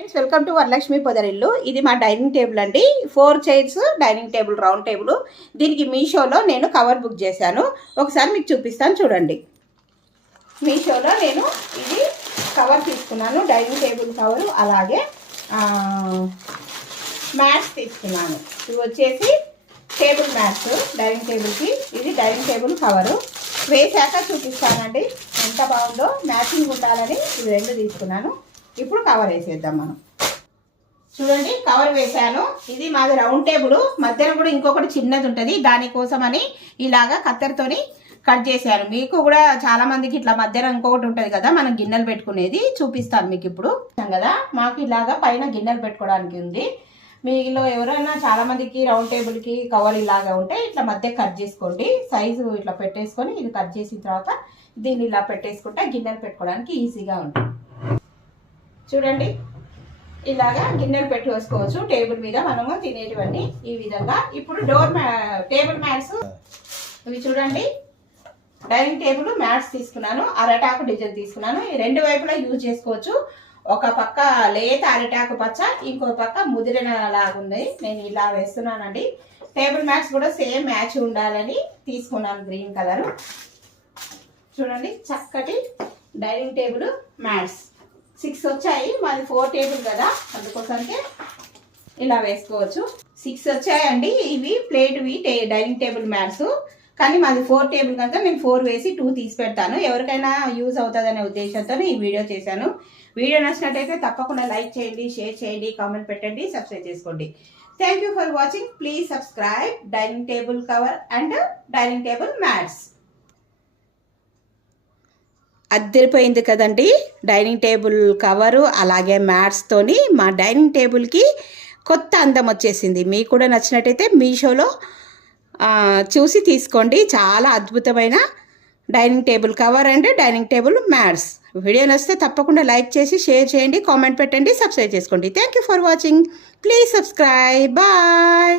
Friends welcome to Varalakshmi పొదరిల్లు ఇది మా డైనింగ్ టేబుల్ అండి. Four chairs dining table round table దీనికి మీషోలో నేను కవర్ బుక్ చేశాను. ఒకసారి మీకు చూపిస్తాను చూడండి. మీషోలో నేను ఇది కవర్ తీసుకున్నాను డైనింగ్ టేబుల్ కవరు అలాగే మ్యాట్స్ తీసుకున్నాను. ఇవి వచ్చేసి టేబుల్ మ్యాట్స్ డైనింగ్ టేబుల్కి ఇది డైనింగ్ టేబుల్ కవరు వేసాక చూపిస్తానండి. ఎంత బాగుందో మ్యాచింగ్ ఉండాలని ఇవి రెండు తీసుకున్నాను. ఇప్పుడు కవర్ వేసేద్దాం మనం. చూడండి కవర్ వేసాను ఇది మాది రౌండ్ టేబుల్ మధ్యలో కూడా ఇంకొకటి చిన్నది ఉంటుంది. దానికోసమని ఇలాగా కత్తెరతోని కట్ చేశాను. మీకు కూడా చాలా మందికి ఇట్లా మధ్యలో ఇంకొకటి ఉంటుంది కదా మనం గిన్నెలు పెట్టుకునేది చూపిస్తాను మీకు ఇప్పుడు. కదా మాకు ఇలాగా పైన గిన్నెలు పెట్టుకోవడానికి ఉంది. మీలో ఎవరైనా చాలా మందికి రౌండ్ టేబుల్కి కవర్ ఇలాగా ఉంటే ఇట్లా మధ్య కట్ చేసుకోండి. సైజు ఇట్లా పెట్టేసుకొని ఇది కట్ చేసిన తర్వాత దీన్ని ఇలా పెట్టేసుకుంటే గిన్నెలు పెట్టుకోవడానికి ఈజీగా ఉంటుంది. చూడండి. ఇలాగా గిన్నెలు పెట్టి వేసుకోవచ్చు టేబుల్ మీద మనము తినేటివన్నీ ఈ విధంగా. ఇప్పుడు డోర్ మ్యా టేబుల్ మ్యాట్స్. ఇవి చూడండి. డైనింగ్ టేబుల్ మ్యాట్స్ తీసుకున్నాను. అరటాకు డిజైన్ తీసుకున్నాను. ఈ రెండు వైపులా యూజ్ చేసుకోవచ్చు. ఒక పక్క లేత అరటాకు పచ్చ ఇంకో పక్క ముదిరిన లాగా ఉంది నేను ఇలా వేస్తున్నానండి. టేబుల్ మ్యాట్స్ కూడా సేమ్ మ్యాచ్ ఉండాలని తీసుకున్నాను గ్రీన్ కలర్. చూడండి చక్కటి డైనింగ్ టేబుల్ మ్యాట్స్. సిక్స్ వచ్చాయి మాది ఫోర్ టేబుల్ కదా అందుకోసంకే ఇలా వేసుకోవచ్చు. సిక్స్ వచ్చాయండి ఇవి ప్లేట్వి టే డైనింగ్ టేబుల్ మ్యాట్స్. కానీ మాది ఫోర్ టేబుల్ కనుక నేను ఫోర్ వేసి టూ తీసి పెడతాను. ఎవరికైనా యూజ్ అవుతుందనే ఉద్దేశంతో ఈ వీడియో చేశాను. వీడియో నచ్చినట్టయితే తప్పకుండా లైక్ చేయండి షేర్ చేయండి కామెంట్ పెట్టండి సబ్స్క్రైబ్ చేసుకోండి. Thank you for watching please subscribe dining table cover and dining table mats అద్దరిపోయింది కదండి. డైనింగ్ టేబుల్ కవరు అలాగే మ్యాట్స్తోని మా డైనింగ్ టేబుల్కి కొత్త అందం వచ్చేసింది. మీకు కూడా నచ్చినట్టయితే మీషోలో చూసి తీసుకోండి. చాలా అద్భుతమైన dining table cover and dining table mats. Video నచ్చితే తప్పకుండా లైక్ చేసి షేర్ చేయండి కామెంట్ పెట్టండి సబ్స్క్రైబ్ చేసుకోండి. Thank you for watching. Please subscribe. Bye.